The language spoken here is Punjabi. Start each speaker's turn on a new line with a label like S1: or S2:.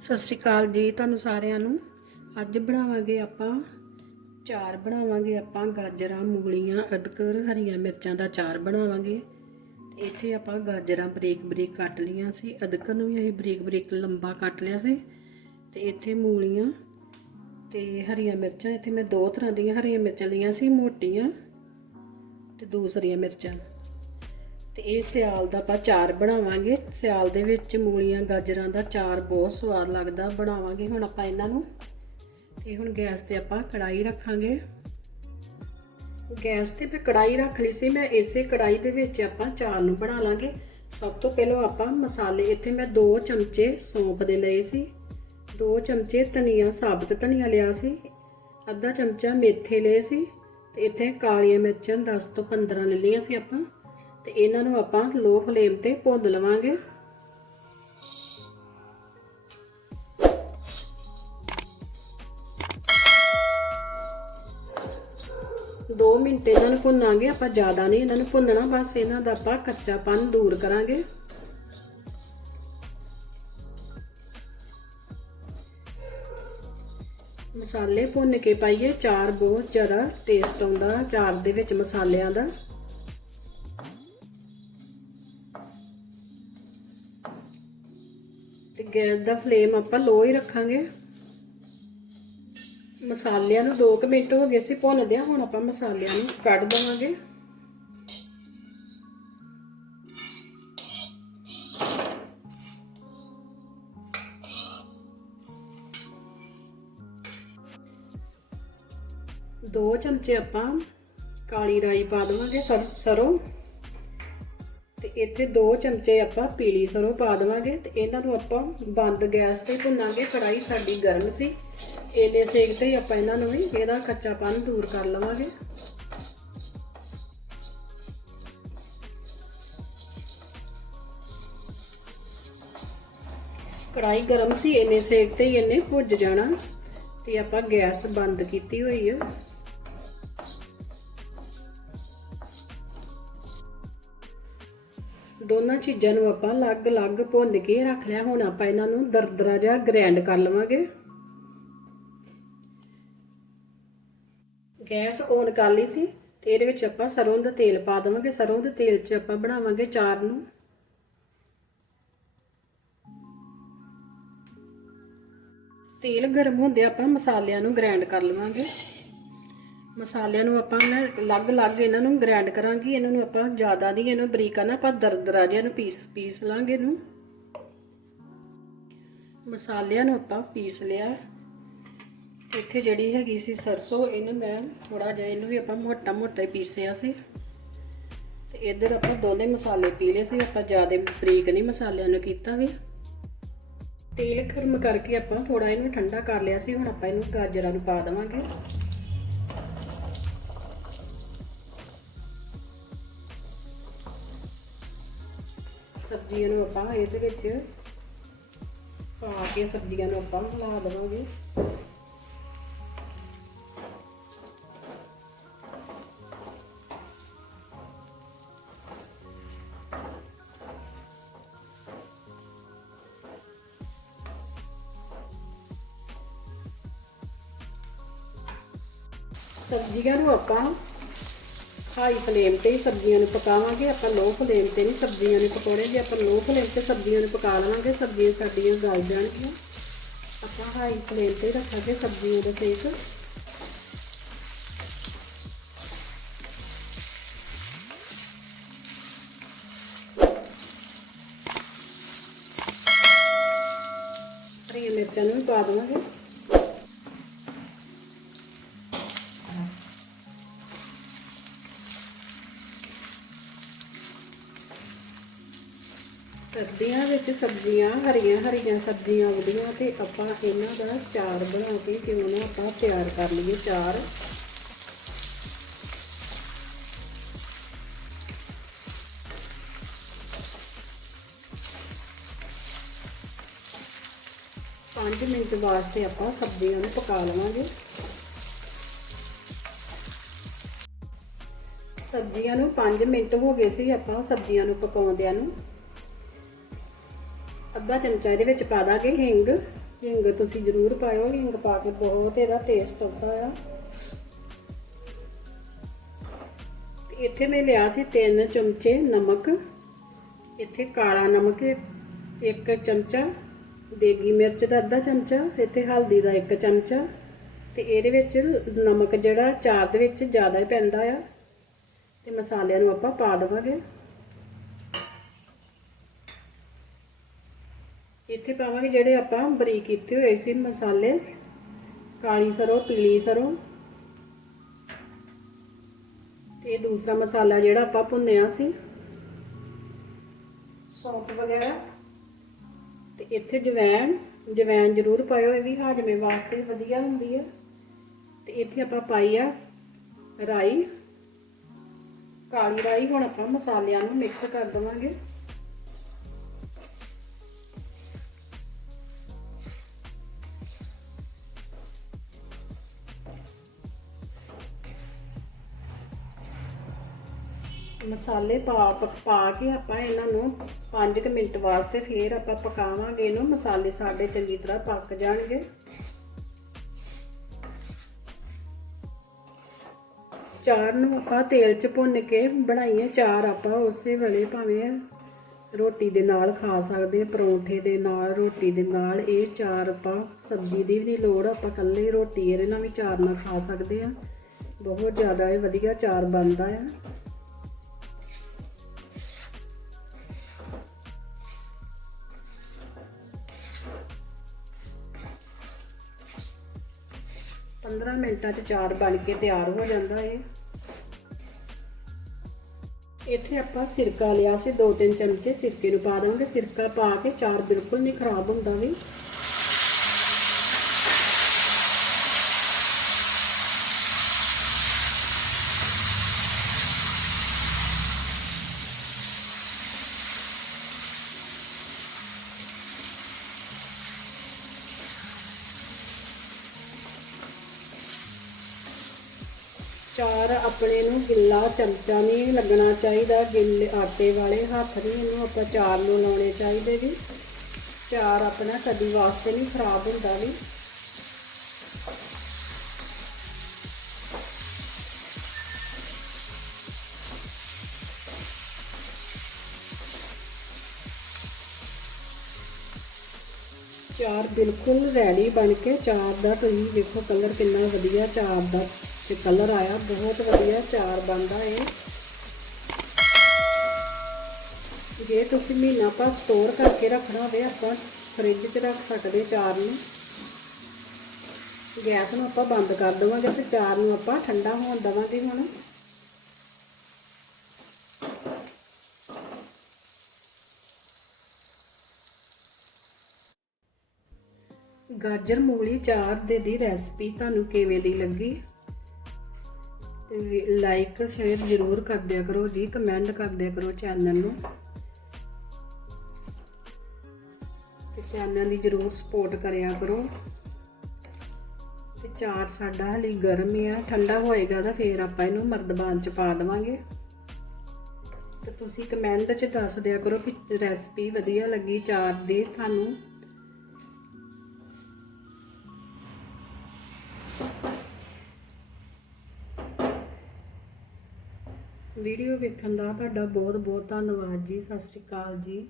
S1: ਸਤਿ ਸ਼੍ਰੀ ਅਕਾਲ ਜੀ ਤੁਹਾਨੂੰ ਸਾਰਿਆਂ ਨੂੰ। ਅੱਜ ਬਣਾਵਾਂਗੇ ਆਪਾਂ ਚਾਰ, ਬਣਾਵਾਂਗੇ ਆਪਾਂ ਗਾਜਰਾਂ, ਮੂਲੀਆਂ, ਅਦਰਕ, ਹਰੀਆਂ ਮਿਰਚਾਂ ਦਾ ਚਾਰ ਬਣਾਵਾਂਗੇ। ਤੇ ਇੱਥੇ ਆਪਾਂ ਗਾਜਰਾਂ ਬਰੀਕ ਬਰੀਕ ਕੱਟ ਲੀਆਂ ਸੀ। ਅਦਰਕ ਨੂੰ ਵੀ ਅਸੀਂ ਬਰੀਕ ਬਰੀਕ ਲੰਬਾ ਕੱਟ ਲਿਆ ਸੀ। ਤੇ ਇੱਥੇ ਮੂਲੀਆਂ ਤੇ ਹਰੀਆਂ ਮਿਰਚਾਂ, ਇੱਥੇ ਮੈਂ ਦੋ ਤਰ੍ਹਾਂ ਦੀਆਂ ਹਰੀਆਂ ਮਿਰਚਾਂ ਲਈਆਂ ਸੀ, ਮੋਟੀਆਂ ਤੇ ਦੂਸਰੀਆਂ ਮਿਰਚਾਂ। ਤੇ ਇਹ ਸਿਆਲ ਦਾ ਆਪਾਂ ਚਾਰ ਬਣਾਵਾਂਗੇ। ਸਿਆਲ ਦੇ ਵਿੱਚ ਮੂਲੀਆਂ, ਗਾਜਰਾਂ ਦਾ ਚਾਰ ਬਹੁਤ ਸਵਾਦ ਲੱਗਦਾ। ਬਣਾਵਾਂਗੇ ਹੁਣ ਆਪਾਂ ਇਹਨਾਂ ਨੂੰ। ਤੇ ਹੁਣ ਗੈਸ ਤੇ ਆਪਾਂ ਕੜਾਈ ਰੱਖਾਂਗੇ। ਗੈਸ ਤੇ ਮੈਂ ਕੜਾਈ ਰੱਖ ਲਈ ਸੀ। ਮੈਂ ਇਸੇ ਕੜਾਈ ਦੇ ਵਿੱਚ ਆਪਾਂ ਚਾਰ ਨੂੰ ਬਣਾ ਲਾਂਗੇ। ਸਭ ਤੋਂ ਪਹਿਲਾਂ ਆਪਾਂ ਮਸਾਲੇ, ਇੱਥੇ ਮੈਂ 2 ਚਮਚੇ ਸੌਂਫ ਦੇ ਲਏ ਸੀ। 2 ਚਮਚੇ ਧਨੀਆ, ਸਾਬਤ ਧਨੀਆ ਲਿਆ ਸੀ। ਅੱਧਾ ਚਮਚਾ ਮੇਥੇ ਲਏ ਸੀ। ਤੇ ਇੱਥੇ ਕਾਲੀਆਂ ਮਿਰਚਾਂ 10 ਤੋਂ 15 ਲੈ ਲਈਆਂ ਸੀ ਆਪਾਂ। ਤੇ ਇਹਨਾਂ ਨੂੰ ਆਪਾਂ ਲੋ ਫਲੇਮ ਤੇ ਭੁੰਨ ਲਵਾਂਗੇ। ਦੋ ਮਿੰਟ ਇਹਨਾਂ ਨੂੰ ਭੁੰਨਾਂਗੇ, ਆਪਾਂ ਜ਼ਿਆਦਾ ਨਹੀਂ ਇਹਨਾਂ ਨੂੰ ਭੁੰਨਣਾ, ਬਸ ਇਹਨਾਂ ਦਾ ਆਪਾਂ ਕੱਚਾਪਨ ਦੂਰ ਕਰਾਂਗੇ। ਮਸਾਲੇ ਭੁੰਨ ਕੇ ਪਾਈਏ, ਚਾਰ ਬਹੁਤ ਜ਼ਿਆਦਾ ਟੇਸਟ ਆਉਂਦਾ, ਚਾਰ ਦੇ ਵਿੱਚ ਮਸਾਲਿਆਂ ਦਾ। ਗੈਸ ਦਾ ਫਲੇਮ ਆਪਾਂ ਲੋ ਹੀ ਰੱਖਾਂਗੇ। ਮਸਾਲਿਆਂ ਨੂੰ 2 ਮਿੰਟ ਹੋ ਗਏ ਸੀ ਭੁੰਨਦਿਆਂ ਹੁਣ ਆਪਾਂ ਮਸਾਲਿਆਂ ਨੂੰ ਕੱਢ ਦਵਾਂਗੇ। ਦੋ ਚਮਚੇ ਆਪਾਂ ਕਾਲੀ ਰਾਈ ਪਾ ਦਵਾਂਗੇ ਸਰ ਸਰੋਂ ਇੱਥੇ 2 ਚਮਚੇ ਆਪਾਂ ਪੀਲੀ ਸਰੋਂ ਪਾ ਦੇਵਾਂਗੇ ਤੇ ਇਹਨਾਂ ਨੂੰ ਆਪਾਂ ਬੰਦ ਗੈਸ ਤੇ ਭੁੰਨਾਂਗੇ ਕੜਾਈ ਸਾਡੀ ਗਰਮ ਸੀ। ਇਹਨੇ ਸੇਕ ਤੇ ਹੀ ਆਪਾਂ ਇਹਨਾਂ ਨੂੰ ਵੀ ਇਹਦਾ ਕੱਚਾਪਨ ਦੂਰ ਕਰ ਲਵਾਂਗੇ। ਕੜਾਈ ਗਰਮ ਸੀ, ਇਹਨੇ ਸੇਕ ਤੇ ਹੀ ਇਹਨੇ ਭੁੱਜ ਜਾਣਾ ਤੇ ਆਪਾਂ ਗੈਸ ਬੰਦ ਕੀਤੀ ਹੋਈ ਆ। ਦੋਨਾਂ ਚੀਜ਼ਾਂ ਨੂੰ ਆਪਾਂ ਅਲੱਗ-ਅਲੱਗ ਭੁੰਨ ਕੇ ਰੱਖ ਲਿਆ। ਹੁਣ ਆਪਾਂ ਇਹਨਾਂ ਨੂੰ ਦਰਦਰਾ ਜਿਹਾ ਗ੍ਰਾਈਂਡ ਕਰ ਲਵਾਂਗੇ। ਗੈਸ ਔਨ ਕਰ ਲਈ ਸੀ ਤੇ ਇਹਦੇ ਵਿੱਚ ਆਪਾਂ ਸਰੋਂ ਦਾ ਤੇਲ ਪਾ ਦੇਵਾਂਗੇ। ਸਰੋਂ ਦੇ ਤੇਲ 'ਚ ਆਪਾਂ ਬਣਾਵਾਂਗੇ ਚਾਰ ਨੂੰ। ਤੇਲ ਗਰਮ ਹੁੰਦੇ ਆਪਾਂ ਮਸਾਲਿਆਂ ਨੂੰ ਗ੍ਰਾਈਂਡ ਕਰ ਲਵਾਂਗੇ। ਮਸਾਲਿਆਂ ਨੂੰ ਆਪਾਂ ਨਾ ਅਲੱਗ-ਅਲੱਗ ਇਹਨਾਂ ਨੂੰ ਗ੍ਰਾਈਂਡ ਕਰਾਂਗੇ, ਇਹਨਾਂ ਨੂੰ ਆਪਾਂ ਜ਼ਿਆਦਾ ਨਹੀਂ, ਇਹਨੂੰ ਬਰੀਕ ਨਾ, ਆਪਾਂ ਦਰਦਰਾ ਜਿਹਾ ਨੂੰ ਪੀਸ ਪੀਸ ਲਾਂਗੇ ਇਹਨੂੰ। ਮਸਾਲਿਆਂ ਨੂੰ ਆਪਾਂ ਪੀਸ ਲਿਆ। ਇੱਥੇ ਜਿਹੜੀ ਹੈਗੀ ਸੀ ਸਰਸੋਂ, ਇਹਨੂੰ ਮੈਂ ਥੋੜਾ ਜਿਹਾ ਇਹਨੂੰ ਵੀ ਆਪਾਂ ਮੋਟਾ ਮੋਟਾ ਹੀ ਪੀਸਿਆ ਸੀ। ਤੇ ਇੱਧਰ ਆਪਾਂ ਦੋਨੇ ਮਸਾਲੇ ਪੀ ਲਏ ਸੀ, ਆਪਾਂ ਜ਼ਿਆਦਾ ਬਰੀਕ ਨਹੀਂ ਮਸਾਲਿਆਂ ਨੂੰ ਕੀਤਾ ਵੀ। ਤੇਲ ਗਰਮ ਕਰਕੇ ਆਪਾਂ ਥੋੜਾ ਇਹਨੂੰ ਠੰਡਾ ਕਰ ਲਿਆ ਸੀ, ਹੁਣ ਆਪਾਂ ਇਹਨੂੰ ਗਾਜਰਾਂ ਨੂੰ ਪਾ ਦੇਵਾਂਗੇ। ਸਬਜ਼ੀਆਂ ਨੂੰ ਆਪਾਂ ਇਹਦੇ ਵਿੱਚ ਪਾ ਕੇ ਸਬਜ਼ੀਆਂ ਨੂੰ ਆਪਾਂ ਲਾ ਦੇਵਾਂਗੇ ਸਬਜ਼ੀਆਂ ਨੂੰ ਆਪਾਂ ਹਾਈ ਫਲੇਮ ਤੇ ਹੀ ਸਬਜ਼ੀਆਂ ਨੂੰ ਪਕਾਵਾਂਗੇ। ਆਪਾਂ ਲੋ ਫਲੇਮ ਤੇ ਨਹੀਂ ਸਬਜ਼ੀਆਂ ਨੂੰ ਪਕਾਉਣੇ ਜੇ ਆਪਾਂ ਲੋ ਫਲੇਮ ਤੇ ਸਬਜ਼ੀਆਂ ਨੂੰ ਪਕਾ ਲਵਾਂਗੇ, ਸਬਜ਼ੀਆਂ ਸਾਡੀਆਂ ਗਲ ਜਾਣਗੀਆਂ। ਆਪਾਂ ਹਾਈ ਫਲੇਮ ਤੇ ਰੱਖਾਂਗੇ ਸਬਜ਼ੀਆਂ ਦਾ ਸੇਕ। ਹਰੀਆਂ ਮਿਰਚਾਂ ਨੂੰ ਵੀ ਪਾ ਦੇਵਾਂਗੇ। ਸਰਦੀਆਂ ਵਿੱਚ ਸਬਜ਼ੀਆਂ, ਹਰੀਆਂ ਹਰੀਆਂ ਸਬਜ਼ੀਆਂ ਆਉਂਦੀਆਂ ਤੇ ਆਪਾਂ ਇਹਨਾਂ ਦਾ ਚਾਰ ਬਣਾ ਕੇ ਕਿਉਂ ਨਾ ਆਪਾਂ ਤਿਆਰ ਕਰ ਲਈਏ ਚਾਰ। ਪੰਜ ਮਿੰਟ ਵਾਸਤੇ ਆਪਾਂ ਸਬਜ਼ੀਆਂ ਨੂੰ ਪਕਾ ਲਵਾਂਗੇ। ਸਬਜ਼ੀਆਂ ਨੂੰ 5 ਮਿੰਟ ਹੋ ਗਏ ਸੀ ਆਪਾਂ ਸਬਜ਼ੀਆਂ ਨੂੰ ਪਕਾਉਂਦਿਆਂ ਨੂੰ। ਅੱਧਾ ਚਮਚਾ ਇਹਦੇ ਵਿੱਚ ਪਾ ਦਾਂਗੇ ਹਿੰਗ। ਹਿੰਗ ਤੁਸੀਂ ਜ਼ਰੂਰ ਪਾਇਓ, ਹਿੰਗ ਪਾ ਕੇ ਬਹੁਤ ਇਹਦਾ ਟੇਸਟ ਆਉਂਦਾ ਆ। ਇੱਥੇ ਮੈਂ ਲਿਆ ਸੀ 3 ਚਮਚੇ ਨਮਕ। ਇੱਥੇ ਕਾਲਾ ਨਮਕ ਇੱਕ ਚਮਚਾ, ਦੇਗੀ ਮਿਰਚ ਦਾ ਅੱਧਾ ਚਮਚਾ, ਇੱਥੇ ਹਲਦੀ ਦਾ ਇੱਕ ਚਮਚਾ। ਤੇ ਇਹਦੇ ਵਿੱਚ ਨਮਕ ਜਿਹੜਾ ਚਾਰ ਦੇ ਵਿੱਚ ਜ਼ਿਆਦਾ ਹੀ ਪੈਂਦਾ ਆ। ਤੇ ਮਸਾਲਿਆਂ ਨੂੰ ਆਪਾਂ ਪਾ ਦੇਵਾਂਗੇ। ਇੱਥੇ ਪਾਵਾਂਗੇ ਜਿਹੜੇ ਆਪਾਂ ਬਰੀਕ ਕੀਤੇ ਹੋਏ ਸੀ ਮਸਾਲੇ। ਕਾਲੀ ਸਰੋਂ, ਪੀਲੀ ਸਰੋਂ। ਤੇ ਇਹ ਦੂਸਰਾ ਮਸਾਲਾ ਜਿਹੜਾ ਆਪਾਂ ਭੁੰਨਿਆ ਸੀ। ਸੌਂਫ ਵਗੈਰਾ। ਤੇ ਇੱਥੇ ਜਵੈਣ ਜਵੈਣ ਜ਼ਰੂਰ ਪਾਇਓ, ਇਹ ਵੀ ਹਾਜਮੇ ਵਾਸਤੇ ਵਧੀਆ ਹੁੰਦੀ ਹੈ ਤੇ ਇੱਥੇ ਆਪਾਂ ਪਾਈ ਆ ਰਾਈ। ਕਾਲੀ ਰਾਈ ਹੁਣ ਆਪਾਂ ਮਸਾਲਿਆਂ ਨੂੰ ਮਿਕਸ ਕਰ ਦਵਾਂਗੇ। ਮਸਾਲੇ ਪਾ ਪ- ਪਾ ਕੇ ਆਪਾਂ ਇਹਨਾਂ ਨੂੰ 5 ਮਿੰਟ ਵਾਸਤੇ ਫੇਰ ਆਪਾਂ ਪਕਾਵਾਂਗੇ ਇਹਨੂੰ। ਮਸਾਲੇ ਸਾਡੇ ਚੰਗੀ ਤਰ੍ਹਾਂ ਪੱਕ ਜਾਣਗੇ। ਚਾਰ ਨੂੰ ਆਪਾਂ ਤੇਲ 'ਚ ਭੁੰਨ ਕੇ ਬਣਾਈਏ। ਚਾਰ ਆਪਾਂ ਉਸੇ ਵੇਲੇ ਭਾਵੇਂ ਰੋਟੀ ਦੇ ਨਾਲ ਖਾ ਸਕਦੇ ਹਾਂ। ਪਰੌਂਠੇ ਦੇ ਨਾਲ, ਰੋਟੀ ਦੇ ਨਾਲ ਇਹ ਚਾਰ ਆਪਾਂ ਸਬਜ਼ੀ ਦੀ ਵੀ ਨਹੀਂ ਲੋੜ। ਆਪਾਂ ਇਕੱਲੇ ਰੋਟੀ ਇਹਦੇ ਨਾਲ ਵੀ ਚਾਰ ਨਾਲ ਖਾ ਸਕਦੇ ਆ ਬਹੁਤ ਜ਼ਿਆਦਾ ਇਹ ਵਧੀਆ ਚਾਰ ਬਣਦਾ ਆ। ਪੰਦਰਾਂ ਮਿੰਟਾਂ 'ਚ ਚਾਰ ਬਣ ਕੇ ਤਿਆਰ ਹੋ ਜਾਂਦਾ ਏ। ਇੱਥੇ ਆਪਾਂ ਸਿਰਕਾ ਲਿਆ ਸੀ 2-3 ਚਮਚੇ ਸਿਰਕੇ ਨੂੰ ਪਾ ਦਾਂਗੇ। ਸਿਰਕਾ ਪਾ ਕੇ ਚਾਰ ਬਿਲਕੁਲ ਨਹੀਂ ਖਰਾਬ ਹੁੰਦਾ ਵੀ। ਚਾਰ ਆਪਣੇ ਨੂੰ ਗਿੱਲਾ ਚਮਚਾ ਨਹੀਂ ਲੱਗਣਾ ਚਾਹੀਦਾ, ਗਿੱਲੇ ਆਟੇ ਵਾਲੇ ਹੱਥ ਨਹੀਂ, ਇਹਨੂੰ ਆਪਾਂ ਚਾਰ ਨੂੰ ਲਾਉਣੇ ਚਾਹੀਦੇ ਵੀ ਚਾਰ ਆਪਣਾ ਕਦੀ ਵਾਸਤੇ ਨਹੀਂ, ਖਰਾਬ ਹੁੰਦਾ ਵੀ ਚਾਰ ਬਿਲਕੁਲ ਰੈਡੀ ਬਣ ਕੇ, ਚਾਰ ਦਾ ਤੁਸੀਂ ਵੇਖੋ ਕਲਰ ਕਿੰਨਾ ਵਧੀਆ ਚਾਰ ਦਾ। ਚ ਕਲਰ ਆਇਆ ਬਹੁਤ ਵਧੀਆ, ਚਾਰ ਬਣਦਾ ਏ ਜੇ ਤੁਸੀਂ ਮਹੀਨਾ ਪਾ ਸਟੋਰ ਕਰਕੇ ਰੱਖਣਾ ਹੋਵੇ, ਆਪਾਂ ਫ੍ਰਿਜ 'ਚ ਰੱਖ ਸਕਦੇ ਚਾਰ ਨੂੰ। ਗੈਸ ਨੂੰ ਆਪਾਂ ਬੰਦ ਕਰ ਦੇਵਾਂਗੇ ਤੇ ਚਾਰ ਨੂੰ ਆਪਾਂ ਠੰਡਾ ਹੋਣ ਦੇਵਾਂਗੇ ਹੁਣ। ਗਾਜਰ ਮੂਲੀ ਚਾਰ ਦੇ ਦੀ ਰੈਸਪੀ ਤੁਹਾਨੂੰ ਕਿਵੇਂ ਦੀ ਲੱਗੀ? ਲਾਈਕ ਸ਼ੇਅਰ ਜ਼ਰੂਰ ਕਰ ਦਿਆ ਕਰੋ ਜੀ ਕਮੈਂਟ ਕਰ ਦਿਆ ਕਰੋ ਚੈਨਲ ਨੂੰ। ਤੇ ਚੈਨਲ ਦੀ ਜ਼ਰੂਰ ਸਪੋਰਟ ਕਰਿਆ ਕਰੋ। ਤੇ ਚਾਰ ਸਾਡਾ ਹਲੀ ਗਰਮ ਹੀ ਆ, ਠੰਡਾ ਹੋਏਗਾ ਤਾਂ ਫੇਰ ਆਪਾਂ ਇਹਨੂੰ ਮਰਦਬਾਨ ਚ ਪਾ ਦੇਵਾਂਗੇ। ਤੇ ਤੁਸੀਂ ਕਮੈਂਟ 'ਚ ਦੱਸ ਦਿਆ ਕਰੋ ਕਿ ਰੈਸਪੀ ਵਧੀਆ ਲੱਗੀ, ਚਾਰ ਦੀ ਤੁਹਾਨੂੰ। ਵੀਡੀਓ ਵੇਖਣ ਦਾ ਤੁਹਾਡਾ ਬਹੁਤ ਬਹੁਤ ਧੰਨਵਾਦ ਜੀ। ਸਤਿ ਸ਼੍ਰੀ ਅਕਾਲ ਜੀ।